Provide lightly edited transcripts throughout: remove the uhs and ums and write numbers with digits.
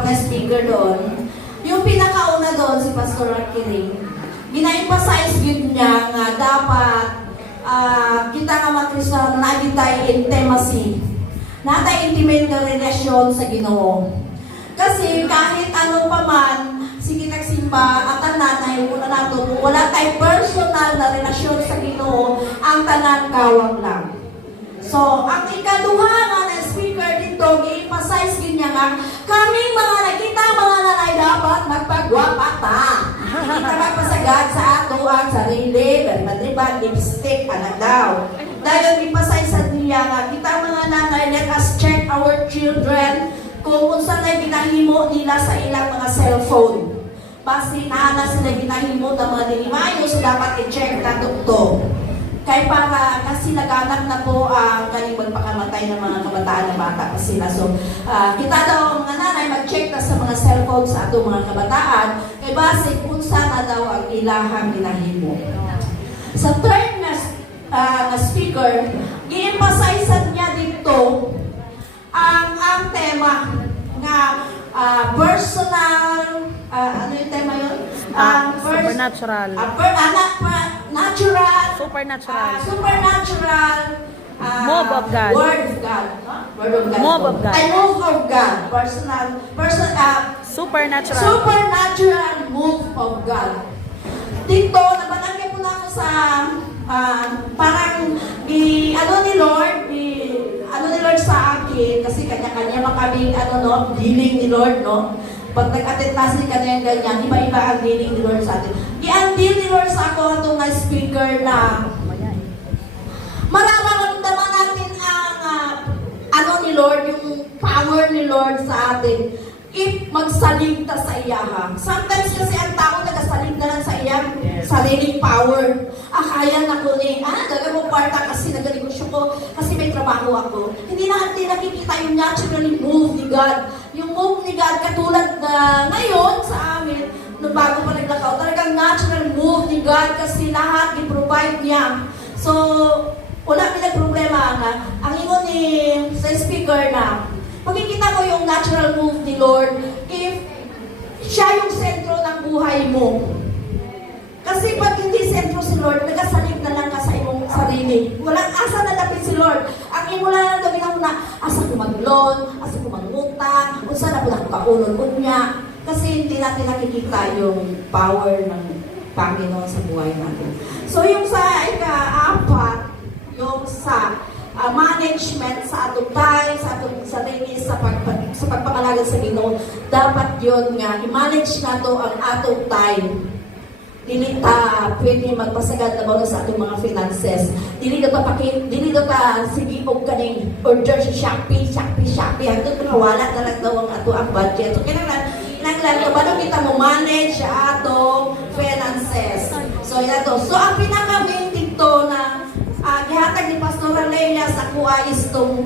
mga speaker doon. Yung pinakauna doon, si Pastor Akiring, gina-emphasize yun niya nga dapat kita nga mga Kristiyano na tayo intimacy. Natay intimate na relasyon sa Ginoo. Kasi kahit ano pa man, sige nagsimba, ang tanan ay una nato, kung wala tayong personal na relasyon sa Ginoo, ang tanan kawang lang. So, ang ikaduha nga na speaker dito, i-emphasize niya nga, kaming mga nakita mga nanay dapat magpagwapata. Kita magpasagad sa ato ang sarili, bermadriban, lipstick, anak daw. Dahil i-emphasize niya nga, kita mga nanay, let us check our children kung unsa na ginahimo nila sa ilang mga cellphone. Basi naana sila ginahimo ng mga dinimayo, so dapat i-check na to. Kaya para kasi naganak na po ang galing magpakamatay ng mga kabataan na bata pa sila. So, kita daw mga nanay mag-check na sa mga cellphone sa atong mga kabataan kay base kung saan daw ang ilahang ginahimo. Sa third na speaker, i-emphasize niya dito ang tema nga personal, ano yung tema yun? Supernatural. Supernatural. Move of God. Word of God. Word of God. Move of God. Move of God. Supernatural move of God. Dito, nabalagay po na ako sa parang ano ni Lord sa akin, kasi kanya-kanya makabing dealing ni Lord, no? Pag nag-attend class ni kanya ganyan, iba-iba ang dealing ni Lord sa atin. I-deal ni Lord sa ako itong speaker na mararamdaman natin ang ni Lord, yung power ni Lord sa atin. If magsalig ta sa iyaha. Sometimes kasi ang tao nagasalig na lang sa iyang sariling power. Kaya na ko ni, daga mo parta kasi naganegosyo ko, kasi may trabaho ako. Hindi nakikita yung natural move ni God. Yung move ni God, katulad na ngayon sa amin, nung bago pa naglakaw, talagang natural move ni God kasi lahat i-provide niya. So, wala pinag-problema nga. Ang ingon ni sa speaker na, makikita mo yung natural move ni Lord if siya yung sentro ng buhay mo. Kasi pag hindi sentro si Lord, nagasalig na lang ka sa iyong sarili. Walang asa na dapit si Lord. Ang imo lang na gawin na, asa ko mag-loan, asa ko mag-utang, kung saan ako nakapaunon niya. Kasi hindi natin nakikita yung power ng Panginoon sa buhay natin. So yung sa ika-apat, yung sa management sa atong time, sa atong sarili, sa pagpapalagad sa Ginoo, dapat yun nga, i-manage na to ang atong time. Dili ta pwede magpasagad na ba sa atong mga finances. Dili na ta sige og kaning order sa Shopee. Hangtod pa wala na lang daw ang ato ang budget. So kinahanglan ba kita mo manage sa atong finances. So ito. So ang pinaka main dito na gihatag ni Pastor Leia sa kuha is itong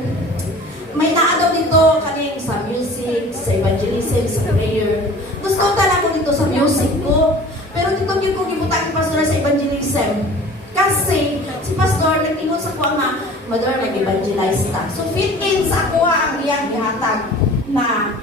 may naadaw dito kaning sa music, sa evangelism, sa prayer. Gusto ko talaga dito sa music ko. Pero dito yung kong ibutang ni Pastor sa evangelism. Kasi si Pastor nagtingon sa kuha nga, Mother, mag-evangelize ta. So fit in sa kuha ang iyang gihatag na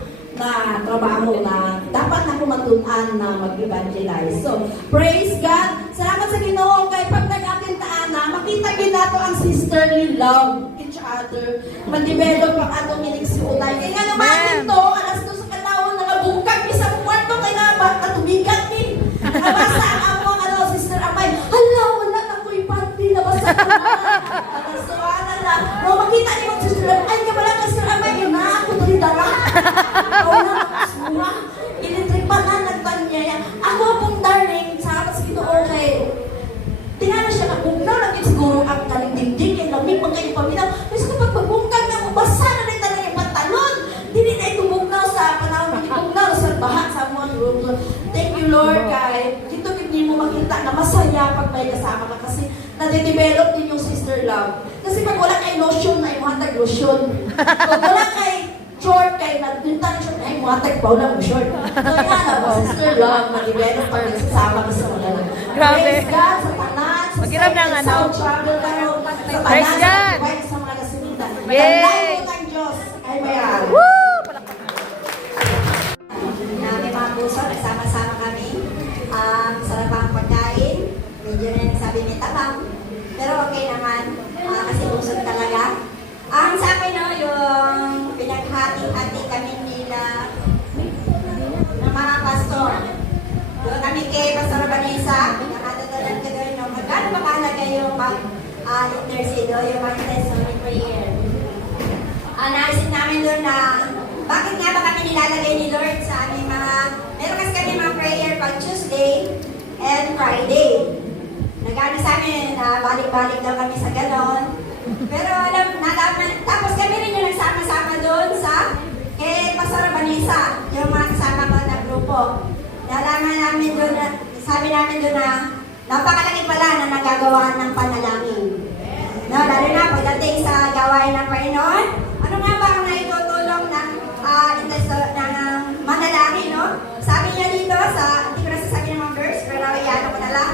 trabaho na dapat na kumatunan na mag-evangelize. So, praise God. Salamat sa Ginoo kay pag nag-akintaan na makita gid nato ang sisterly love each other. Ma-develop ang atong iligsiunay. Kaya nga naman dito, alas 2 sa kadlawon nangabungkag mi sa kwarto kay nabat katubigan ni. Nabasa ang among sister Amay. Hala, wala na ko'y panty nabasa ko na. So, makita niyo ang sister Amay. Ay, kabala ka sister Amay, yun na ako dali dara. Ilitripan nagtanya yan. Ako pong darling, sa atas ito okay. Tingnan na siya na bugnaw lang yun siguro ang kalinding-ding yung lamig pang kayo paminaw. Kasi kapag magbungkag na mo, basa na rin talaga yung pantalon. Hindi na ito bugnaw sa panahon, hindi bugnaw sa bahat sa mga room. Thank you Lord kay dito hindi mo makita na masaya pag may kasama ka kasi nade-develop din yung sister love. Kasi pag wala kay lotion na yung hatag lotion. Pag wala kay short kay nagpintan short ay muhatag pa wala mo short. So yan na sister love mag-develop pag nagsasama ka sa mga grabe. Praise God sa tanan, sa Maghiram ng ano. travel tayo, sa Praise tanan, God. sa mga kasinita. Yay! Magandang po ng Diyos ay mayroon. Woo! Palakpakan. medyo na sabi ni Tabang. Pero okay naman, kasi usod talaga. Ang sa akin, no, yung pinaghati-hati kami nila ng mga pastor. Doon kami kay Pastor Vanessa, nakatatalan ko doon, no, magkano ba kahalaga yung intercede o yung testimony prayer. Naisip namin doon na bakit nga ba kami nilalagay ni Lord sa aming meron kasi kami mga prayer pag Tuesday and Friday. Nagano sa amin na balik-balik daw kami sa ganon. Pero nalaman, tapos kami rin yung nagsama-sama doon kay Pastor Vanessa, yung mga kasama ko na grupo. Nalaman namin doon, sabi namin doon na napakalaki pala na nagagawa ng panalangin. No, lalo na pagdating sa gawain ng Panginoon, ano nga ba ang naitutulong ng manalangin, no? Sabi niya dito hindi ko na sasabi ng mga verse, pero iyan ko na lang.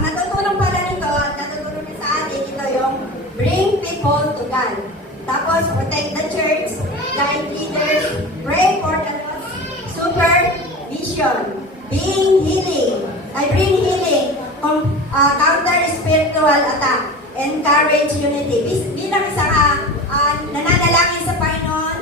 Natutulong pala nito at natutulong din sa atin ito yung bring people to God. Tapos, protect the church, guide leaders, pray for the lost, supervision, bring healing, counter spiritual attack, encourage unity. Bilang isang nananalangin sa Panginoon,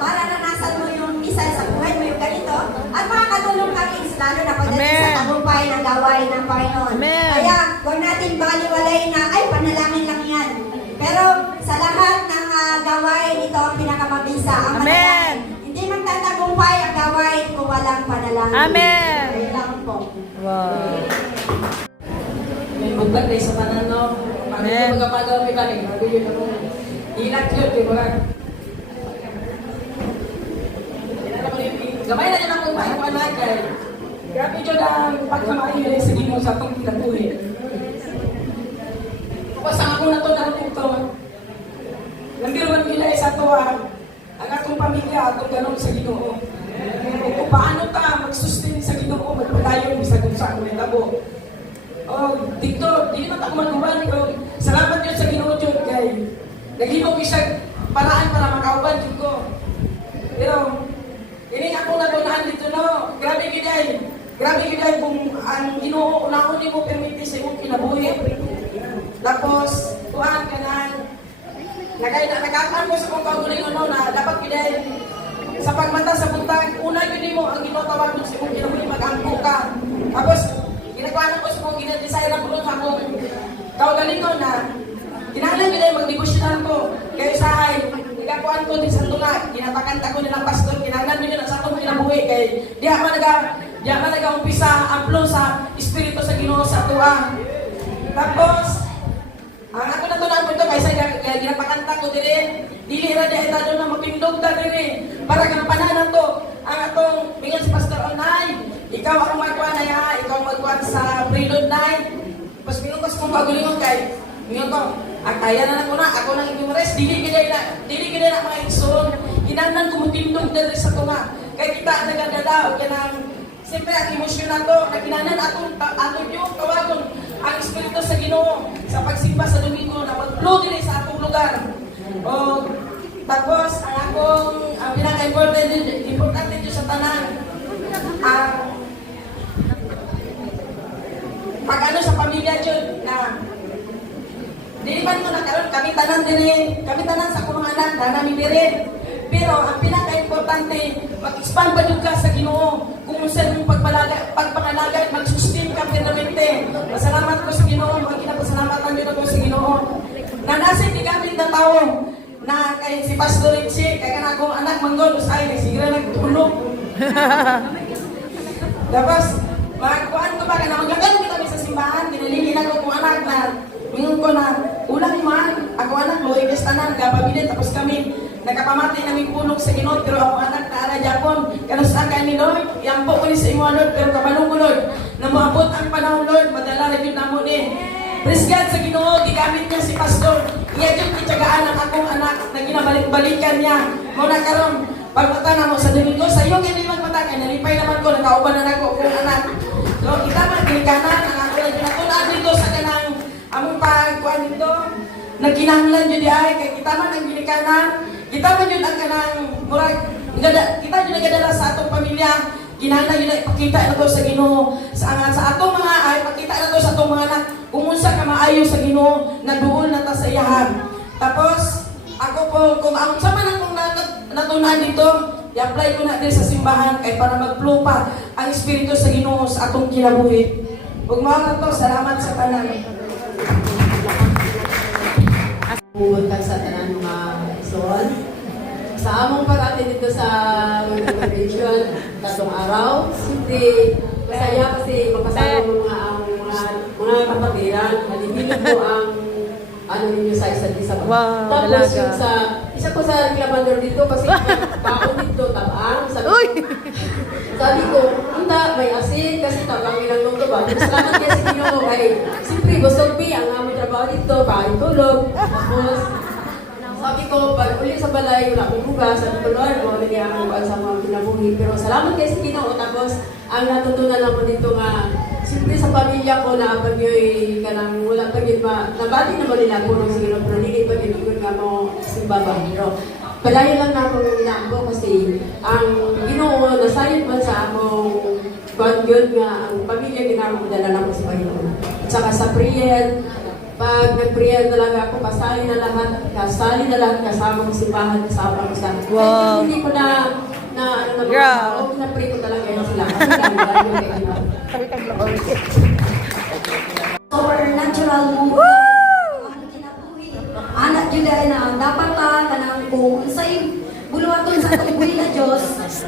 para naranasan mo yung minsan sa buhay mo yung ganito, at makakatulong ka rin, lalo na pagdating sa tagumpay ng gawain ng Panginoon. Amen. Kaya, huwag natin baliwalay na, ay, panalangin lang yan. Pero, sa lahat ng gawain, ito ang pinakamabisa, ang manalangin. Hindi magtatagumpay ang gawain kung walang panalangin. Amen. Ayun lang po. Wow. May magbantay sa tanan, no? Pag ito Amen. magkapagaw, may balik. Bago yun ako. Inak yun, di ba? Gamay na yun ang kumain ko anak kay. Grabe yun ang pagkamain nila sa ginoo sa itong kinabuhi. Kapag ako na ito naruto, lambiruan nila sa tuwa, ang atong pamilya, atong ganun sa ginoo. Kung paano ka mag-sustain sa ginoo, magpadayon sa kung saan may tabo. O, dito, di naman ako magkuhan ko. Salamat yun sa ginoo yun kay. Naghimog isang paraan para makauban yun ko. Pero, ini ako nagunahan dito, no? Grabe giday. Grabe giday kung ang ginoo, unahon ni mo permiti sa imong kinabuhi. Tapos, kuhan ka na, nagkakaan mo sa kong kaugulingon, no, na dapat giday, sa pagmata sa buntag, una yun mo, ang ginoo tawag mo sa imong kinabuhi, mag-ampo ka. Tapos, ginagawa ko sa kong ginadesire ang bulong sa akong kaugalingon na, kinahanglan giday mag-devotional ko, kayo sa ay, nagakuan ko din sa tulad, kinapakanta ko nilang pastor, kinahanglan nyo na sa akong kinabuhi, kay di ako nag-umpisa amplo sa espiritu sa ginoo sa tuwa. Tapos, ang ako natunan ko ito, kaysa ginapakanta ko din, dili ra di ito na mapindog ta din para kang pananan to, ang atong, mingon si Pastor Onay, ikaw ang magkuhan na ya, ikaw magkuhan sa prelude night, tapos mingon ko sa kong pagulingon kay, mingon ko, kaya na ko na, ako nang i-rest, dili kita na mga igsoon, kinahanglan ko mutindog dali sa tunga, kaya kita nagadadaw, siyempre ang emosyon na to, na kinahanglan atong yung tawagon, ang espiritu sa Ginoo, sa pagsimba sa Domingo, na mag-flow din sa atong lugar. O, tapos, ang pinaka-importante dito sa tanan, pag-ano sa pamilya dyan, na dilipan ko na karon kami tanan sa akong mga anak na namin dire. Pero ang pinaka-importante, mag-expand pa ka sa Ginoo. Kung sa imong pagpangalagay, mag-sustain ka permanente. Masalamat ko sa Ginoo, magkinapasalamatan din ako sa Ginoo. Na nasa gamit na tao na kay si Pastor Richie, kaya na akong anak manggol, ay siguro nagtulog. Tapos, magkuhan ko ba ka na maglagan kami sa simbahan, kinalilinan ko kong anak na mingon ko na, ulang man, ako anak, luwi kastanan, gababilin, tapos kami, nagkapamati namin pulong sa Ginoo, pero ako anak na ala Japon, kanusakan ni Lord, yampo ko ni sa imo Lord, pero kabalong ko Lord, na maabot ang panahon Lord, madala rin yun namo ni. Praise God sa Ginoo, gigamit niya si Pastor, iya yung kitsagaan ng akong anak, na ginabalik-balikan niya, muna karon, pagmata na mo sa Domingo, sa iyo hindi magmata, kaya nalipay naman ko, nakauban na ako kong anak. So, kita magkikanan, ang ako na ginatunan dito sa kanang among pagkuhan dito, nagkinahanglan yun di ay, kaya kita man ang ginikanan, kita man yun ang kanang murag, kita yun nagadala sa atong pamilya, kinahanglan yun ipakita na to sa Ginoo sa atong mga ay pakita na to sa atong mga anak kung unsa ka maayo sa Ginoo na duol na ta sa iyahan. Tapos ako po kung ang sama na kung natunan dito, i-apply ko na din sa simbahan kay para mag-flow pa ang espiritu sa Ginoo sa atong kinabuhi. Ug mao na to, salamat sa tanan. Pumunta sa tanan mga igsoon. Sa among parati dito sa convention, tatlong araw, siyempre masaya kasi makasama mo mga kapatiran. Halihilin mo ang ano ninyo sa isa't isa. Wow, Tapos dalaga. yung sa, isa ko sa reclamador dito kasi baon dito, tabang. Sabi ko, anda, may asin kasi tabang ilang luto ba? Salamat kayo sa Ginoo kay siyempre busog pi ang aming trabaho dito, kain tulog. Tapos sabi ko, pag ulit sa balay, wala akong bugas. Sabi ko, Lord, wala niya akong bukas sa mga kinabuhi. Pero salamat kayo sa Ginoo. Tapos, ang natutunan ako dito nga, siyempre sa pamilya ko na pag yun, kanang wala pag yun, nabati naman nila po ng Ginoo. Pero hindi pag yun nga mo simbahan. Pero, palayo lang na akong nako kasi ang Ginoo, nasayot man sa among kung yun nga, ang pamilya ginamang dala na ko sa Panginoon. At saka sa prayer, pag nag-prayer talaga ako, kasali na lahat kasama ko simbahan, kasama ko sa Wow. hindi ko na Girl. na-pray ko talaga yun sila. Kasi lalo kay Ginoo. Supernatural mo. Ang kinabuhi. Anak Juda na dapat ta kanang kung unsay buluhaton sa atong buhi na Dios,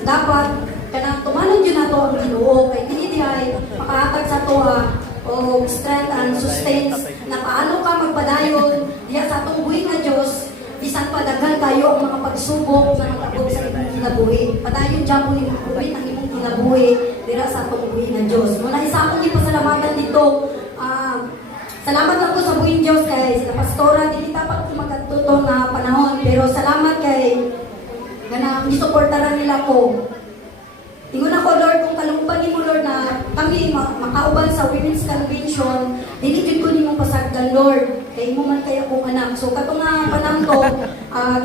dapat kanang tumanon yun nato ang Ginoo kay kini dihay makahatag sa toha o strength and sustains na paano ka magpadayon diya sa atong buhi nga Dios bisan pa daghan kayo ang mga pagsubok na magabot sa imong kinabuhi. Padayon dyan po yung kubit ang imong kinabuhi dira sa atong buhi nga Dios. Muna isa akong ipasalamatan dito. Salamat ako sa buhing Diyos kay sila pastora, hindi dapat ko magkatuto na panahon. Pero salamat kay na nisuportaran nila ko. Ingon ako, Lord, kung kalungpan ni mo, Lord, na kami makauban sa Women's Convention, dinigid ko ni mong pasagdan, Lord. Kay mo man kaya kong anak. So, katong nga panang to,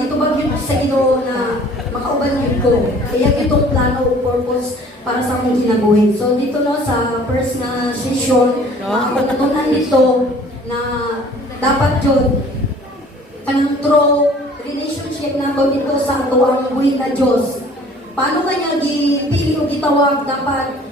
dito ba yun sa Ginoo na makauban yun ko. Kaya itong plano o purpose para sa akong kinabuhin. So, dito no, sa first na session, ako natunan dito na dapat yun, kanang true relationship na to dito sa ato ang buhay na Diyos. Paano kanya gipili o gitawag dapat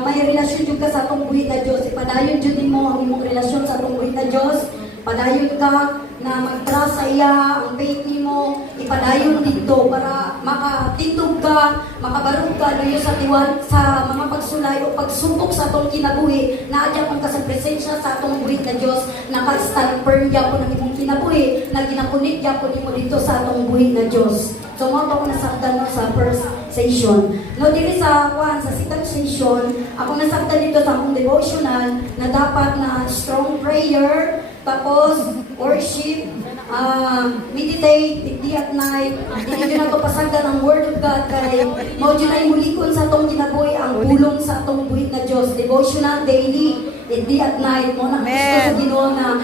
may relasyon jud ka sa atong buhi na Dios. Ipadayon jud nimo ang imong relasyon sa atong buhi na Dios. Padayon ka na mag-trust sa iya ang faith nimo. Ipadayon dito para makatindog ka, makabarog ka dayo sa tiwan sa mga pagsulay o pagsubok sa atong kinabuhi. Naadya kung ka sa presensya sa atong buhi na Dios. Naka-stand firm gyapon ang imong kinabuhi na ginapunit gyapon nimo dito sa atong buhi na Dios. So, mo ako nasaktan no, sa first session. No, dito sa second session, ako nasaktan dito sa akong devotional na dapat na strong prayer, tapos worship, meditate, day at night. Hindi na ito pasagdan ang Word of God kay mao dyan ay mulikon sa atong kinabuhi ang bulong sa atong buhit na Diyos. Devotional daily, day at night. Mo na gusto sa Ginoo na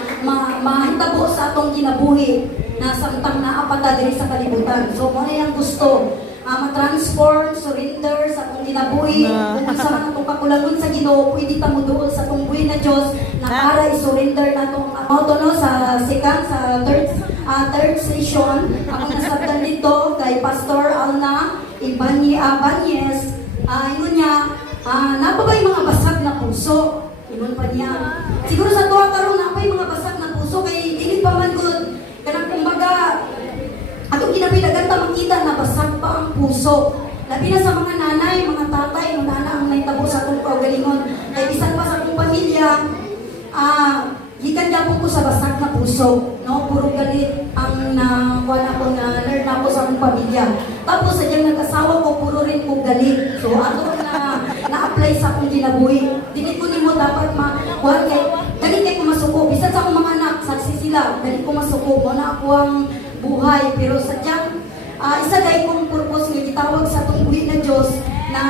mahitabo sa atong kinabuhi na samtang naapata diri sa kalibutan. So, mo na yung gusto. Ma-transform, surrender sa atong kinabuhi. Kung sa man atong kakulangon sa Ginoo, pwede ta mo duol sa atong buhi na Dios na para i-surrender na itong auto no, sa third session. Ako nasabtan dito kay Pastor Alna Ibanez. Ingon niya, napabay mga basag na puso. Ingon pa niya. Siguro sa tuwa karon napay mga basag na puso kay dili pa man good. Kanang kumbaga, atong kinabilagan ta makita na basag pa ang puso. Labi na sa mga nanay, mga tatay, mga nana ang may tabo sa atong kaugalingon. Kay bisan pa sa atong pamilya, gikan gyapon ko sa basag na puso, no? Puro galit ang nakuha ako na learn ako sa akong pamilya. Tapos sa diyang nag-asawa ko, puro rin ko galit. So ato na-apply sa akong ginabuhi. Dili ko nimo dapat makuha kay galit kay ko masuko. Bisan sa akong mga anak, saksi sila, galit ko masuko. Mo na ako ang buhay. Pero sadyang isa dahil kong purpose nga gitawag sa atong buhi na Diyos na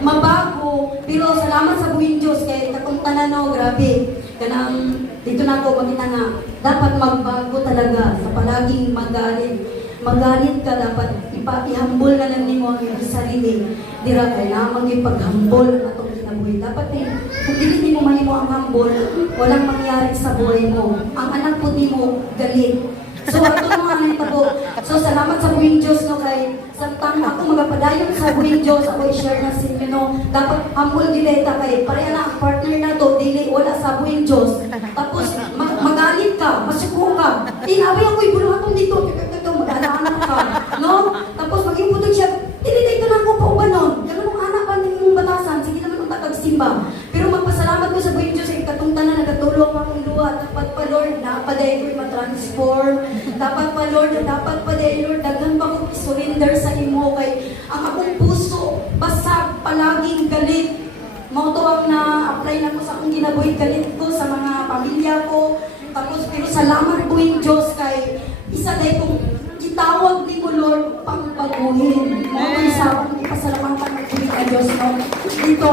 mabago. Pero salamat sa buhi Diyos kay katong tanan no, grabe. Kanang dito na ako makita nga dapat magbago talaga sa palaging magalit. Magalit ka dapat ihambol na lang nimo ang iyong sarili. dira kay na magipag-humble ang atong kinabuhi. Dapat kung dili mo mahimo ang humble, walang mangyari sa buhay mo. Ang anak po nimo galit. So ato mga nitabo. So salamat sa buhing Diyos no kay samtang ako magapadayon sa buhing Diyos ako i-share na sa inyo no. Dapat humble dili ta kay pareha na ang partner na to dili wala sa buhing Diyos. Tapos magalit ka, masuko ka. Inaway ako ibuluhaton dito. Mag-anak ka. No? Tapos maging putod siya. Dili dito na ako paubanon. Ganun ang anak pa ng batasan. Sige naman ang tatagsimba. Pero magpasalamat ko sa buhing Diyos sa ikatungtanan na nagkatulong akong luwa. Dapat pa Lord na paday ko'y matransform. Dapat pa Lord na dapat paday Lord. Dagan pa ko surrender sa imo kay ang akong puso basag palaging galit. Mao to ang na-apply na ko sa akong ginabuhi galit ko sa mga pamilya ko. Tapos pero salamat buhing Diyos kay isa day kong gitawag ni mo Lord pagbaguhin. Mao ang isa akong ipasalamatan ng buhing ka Diyos no. Dito.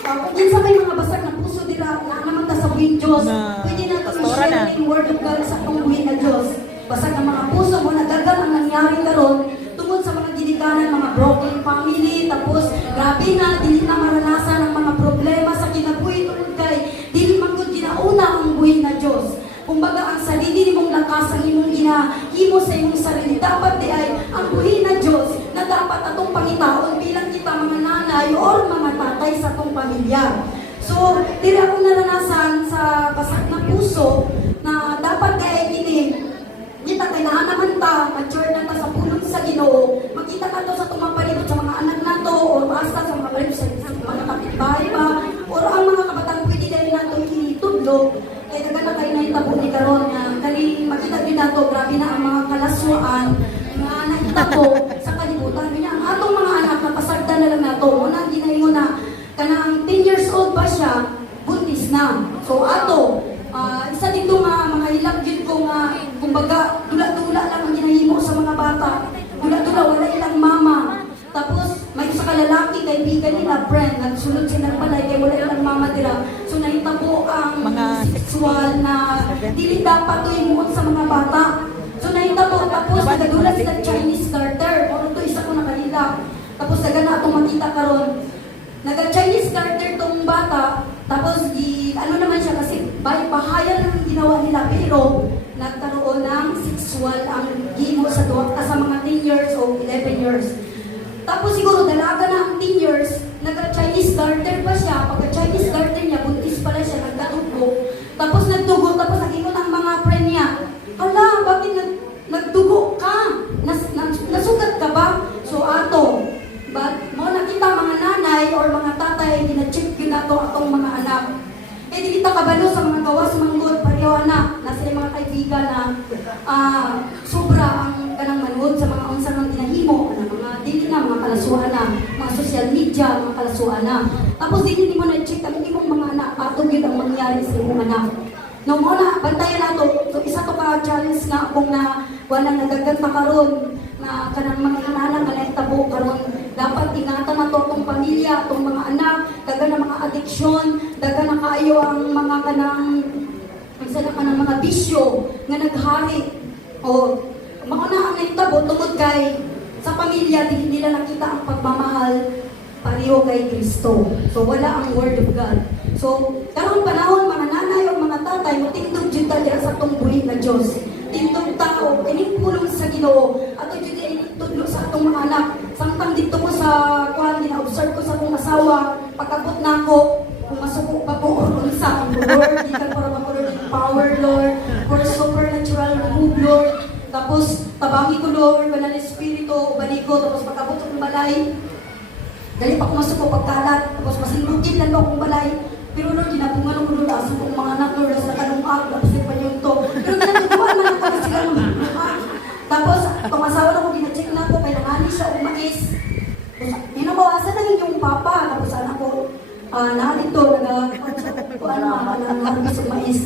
Kung din sa may mga basag na puso dira na naman ta sa buhing Diyos. Pwede na ito i-share yung word of God sa akong buhing na Diyos. Basag ang mga puso mo nagagal ang nangyari karon tungod sa mga ginikanan, mga broken family, tapos grabe na, dili na maranasan ang mga problema sa kinabuhi tungod kay dili man gud ginauna ang buhi na Diyos. Kumbaga ang sarili nimong lakas ang imong ginahimo sa imong sarili dapat di ay ang buhi na Diyos na dapat atong pangitaon bilang kita mga nanay or mga tatay sa atong pamilya. So, dili ako naranasan sa basag na puso na dapat di ay kita kailangan naman ta, mature na ta sa pulong sa Ginoo. Makita ka to sa tumapalibot sa mga anak nato o basta sa mga palibot sa mga kapitbahay ba o ang mga kabatang pwede dahil nato itudlo. Kaya naga na kayo na itabo ni Karon nga kani makita din nato grabe na ang mga kalaswaan nga nakita ko sa kalibutan niya. Ang atong mga anak napasagda na lang nato. Una ginahingo na kanang 10 years old pa siya, buntis na. So ato isa dito nga mga hilap yun ko nga kumbaga dula-dula lang ang ginahimo sa mga bata. Dula-dula wala ilang mama. Tapos may isa ka lalaki kaibigan nila friend nagsulod silang balay kay wala ilang mama dira. So nahitabo ang sexual na dili dapat to imuot sa mga bata. So nahitabo tapos nagadulat sila Chinese garter. Ano to isa ko nakalila. Tapos nagana atong makita karon. Naga-Chinese garter tong bata. Tapos ano naman siya kasi bahayan lang ginawa nila pero nagkaroon ng sexual ang gimo sa duwag sa mga 10 years o 11 years. Tapos siguro dalaga na ang 10 years, nagka-Chinese garter pa siya. Pagka-Chinese garter niya, buntis pala siya, nagkatugo. Tapos nagdugo, tapos nagingon ang mga friend niya, hala, bakit nagdugo ka? Nasugat ka ba? So ato, mo nakita mga nanay or mga tatay, gina-check yun nato atong mga anak. Eh, di kita kabalo sa mga gawas, manggod, pareho anak, nasa yung mga kaibigan na sobra ang kanang manggod sa mga unsang ng ginahimo, na mga dili na, mga kalasuan na, mga social media, mga kalasuan na. Tapos dili mo na-check ang imong mga anak, patog yun ang mangyari sa imong anak. No mo na, bantayan nato, so isa to ka challenge nga kung na walang nagaganta karon na kanang mga inanan nga naitabo karon dapat ingatan na to atong pamilya, atong mga anak, daga na mga addiction, daga na kaayo ang mga kanang mga bisyo nga naghari. O mauna ang naitabo tungod kay sa pamilya di nila nakita ang pagmamahal pareho kay Kristo. So wala ang word of God. So karong panahon mga nanay o mga tatay mo tindog jud ta dira sa atong buhi na Dios. Tindog tao ining pulong sa Ginoo ato jud itudlo sa atong mga anak. Samtang dito ko sa kuan gina-observe ko sa akong asawa pagkabot nako kung masuko pa ko or unsa ang Lord gikan para makulod yung power Lord for supernatural move Lord. Tapos tabangi ko Lord banal espiritu ubali ko tapos pagkabot ko ng balay dali pa ko masuko pagkalat tapos masinugin lang akong balay. Pero Lord, ginapungan ko Lord, aso kong mga anak Lord, sa kanungag, tapos pa yung to. Pero ginatubuan man ako na sila nung tapos, itong asawa na ko, gina-check na ako, kailanganin siya umais. Inabawasan na yung papa, tapos anak ko, nalito, nag-harvest umais.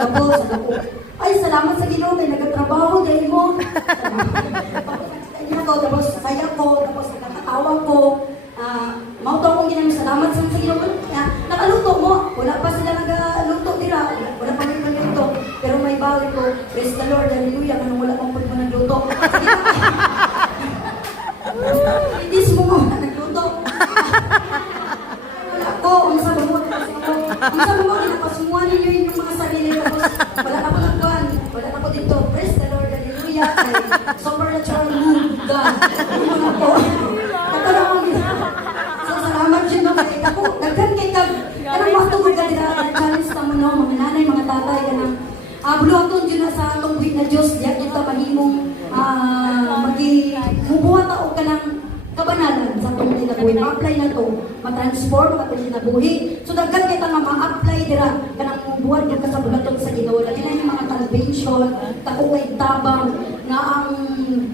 Tapos, ano ko, ay, salamat sa Ginoo, may nagtatrabaho dahil mo. Tapos, saya ko, tapos nakakatawa ko. Mauto akong ginamit, salamat sa Ginoo. Nakaluto mo, wala pa sila nagaluto nila, wala pa rin nagluto. Pero may bawi ko, praise the Lord, hallelujah, kanong wala pang pagpunang nagluto. Hindi mo nagluto. Sa mga napasumuan ninyo yung mga sarili, tapos wala na po nagkuhan, wala na po dito, praise the Lord, hallelujah, ay supernatural move, God. Ano na po? Katulong so, salamat dyan no, kay ako, daghan kay kag, kanang mga tungkol ka nila, challenge naman no, mga nanay, mga tatay, kanang, buluhaton dyan na sa atong buhit na Diyos, diyan dito mahimong, mubuhat ako ka ng kabanalan sa itong kinabuhi. Ma-apply na to, ma-transform ka itong kinabuhi. So, daghan kita nga ma-apply dira ka ng mubuhat yung kasabulaton sa Ginoo. Lagi na yung mga convention, takukay tabang, nga ang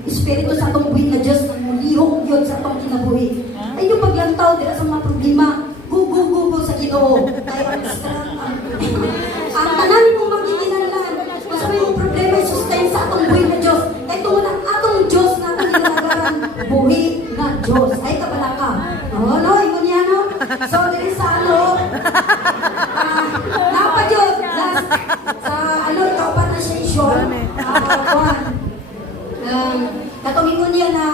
Espiritu sa itong buhi na Diyos, ang mulihok yun sa itong kinabuhi. Ay yung paglantaw dira sa mga problema, gugu sa Ginoo. Kaya ang tanan mong magiginanlan, kung sa may mga problema, sustain sa atong buhi na Diyos. Kaya ito ang atong Diyos na atong ginagaran, buhi na Diyos. Ay, kabala ka. Oo, no, ingon niya, no? So, dili sa ano, napadyo, last, sa ano, ikaw pa na session, katong ingon niya na,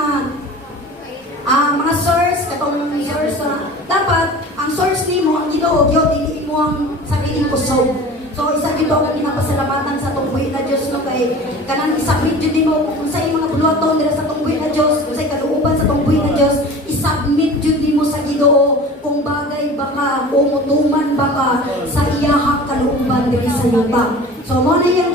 mga source, katong source, dapat, ang source ni mo, ang Ginoo, dili mo ang sariling kusog. So, isa dito ang ginapasalamatan sa tungbuhi na Diyos, no, kay kanang isubmit dyan mo kung sa mga buluhaton nila sa tungbuhi na Diyos, kung sa kaluuban sa tungbuhi na Diyos, isubmit dyan mo sa Ginoo kung bagay baka o mutuman baka sa iyahang kaluuban diri sa yuta. So, mo na yung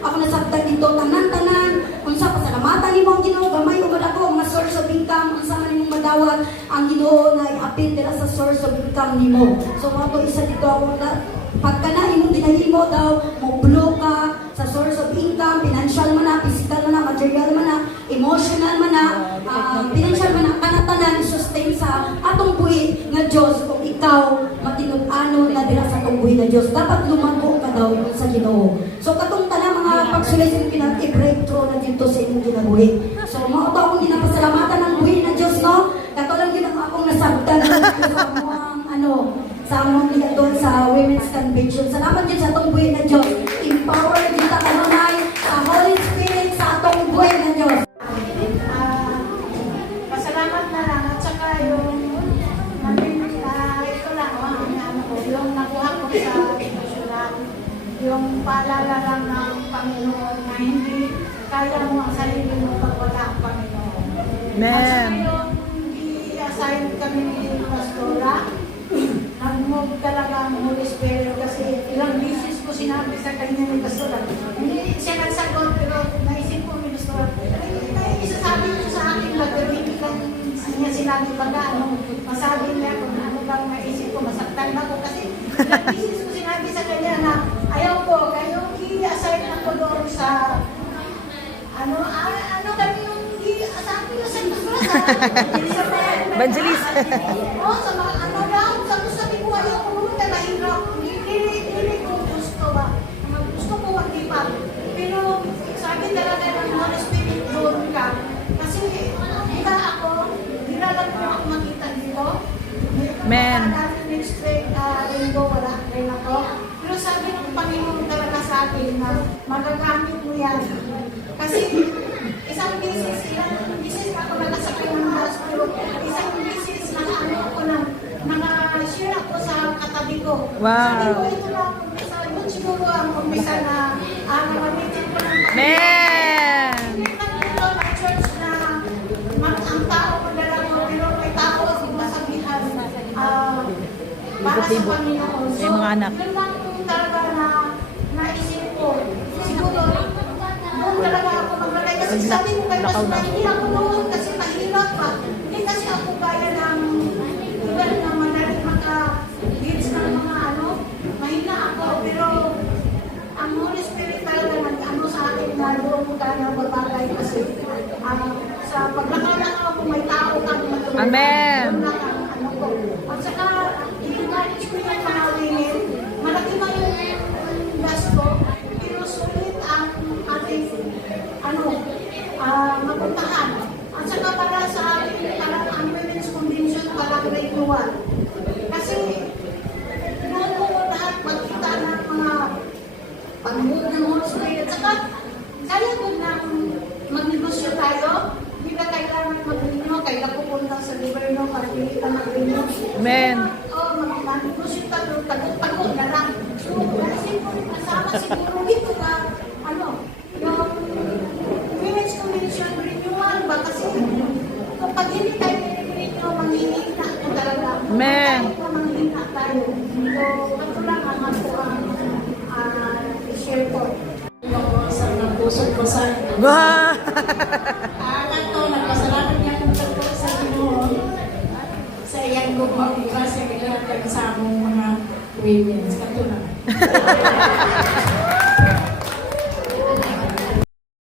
ako nasabtan dito, tanan-tanan, kung sa pasalamatan ni mo ang Ginoo, gamay o madako, mga source of income, kung saan ni mong madawat, ang Ginoo na i-appeal nila sa source of income ni mo. So, mga to, isa dito ako pagka na imong ginahimo daw, mo blow ka sa source of income, financial man na, physical man na, material man na, emotional man na, financial man na, kanatanan, sustain sa atong buhi nga Diyos kung ikaw matinud-ano na dira sa atong buhi na Diyos. Dapat lumago ka daw sa Ginoo. So katong tanan mga pagsulay sa pinag-i-breakthrough na dito sa inyong ginabuhi. So mao to akong ginapasalamatan ng buhi na Diyos, no? Katulad yun ang akong nasabtan sa mga sa among doon sa Women's Convention. Salamat din sa atong buhay na Diyos. Empower din ta kanunay sa Holy Spirit sa atong buhay na Diyos. Pasalamat na lang at saka yung ito lang yung nakuha ko sa sulat, yung paalala lang ng Panginoon na hindi kaya mo ang sarili mo pag wala ang Panginoon. At saka yung i-assign kami ni Pastora, nag-move talaga ang Holy Spirit kasi ilang beses ko sinabi sa kanya ni Pastora. Hindi siya nagsagot pero naisip ko ni Pastora. May isasabi ko sa akin na pero hindi lang niya sinabi baga masabi niya kung ano bang naisip ko, masaktan ako kasi ilang beses ko sinabi sa kanya na ayaw ko, kayo i-assign ako doon sa ano kami yung i-assign ko sa Pastora Evangelist. sa mga ano daw, sabi ko ayaw ko naman na mahirap. Hindi ko gusto ba? Gusto ko mag-ipag. Pero sabi talaga ng Holy Spirit doon ka. Kasi kita ako, nilalag mo ako makita dito. Amen. Next linggo, wala rin ako. Pero sabi ng Panginoon talaga sa akin na magagamit mo yan. Kasi isang beses ako nakasakay ng bus, pero isang beses nakaano ako naka-share ako sa katabi ko. Wow. Sabi ko, ito lang, yun siguro ang umpisa na nakamitin ko ng Amen. Hindi lang dito na church na ang tao madala ko, pero may tao ako masabihan para sa Panginoon. So, May mga anak. yun lang talaga na naisip ko. Siguro, doon talaga ako maglagay. Kasi sabi ko kay Pastor, hindi ako doon kasi mahirap pa. Hindi kasi ako kaya ng lugar na madaling maka-leads ng mga mahina ako. Pero ang Holy Spirit talaga nag-ano sa akin na doon ko kaya magbagay kasi sa paglakala ako may tao kang matulog. Amen. Doon lang ang ano ko. At saka, i-manage ko yung mga women. Malaki man yung gasto. Pero sulit ang ating mapuntahan. At saka para sa ating parang ang Women's Convention parang renewal. Kasi doon ko lahat magkita ng mga pag-move ng Holy Spirit. At saka kaya ko nang mag-negosyo tayo. Hindi na kailangan mag-renew. Kaya pupunta sa gobyerno para hindi ka mag-renew. Amen. Oo, mag-negosyo tayo. Tagot-tagot na lang. siguro ito na, yung Women's Commission Renewal ba? Kasi kapag hindi tayo renew, manghihina ko talaga. Amen. Kahit na manghihina tayo. So, ito lang ang ako ang i-share ko. Sa puso ko sa Wow! to, nagpasalamat niya kung tagpo sa Ginoo. Sa iyang gugmang grasya, kaya sa among mga women. Kato na.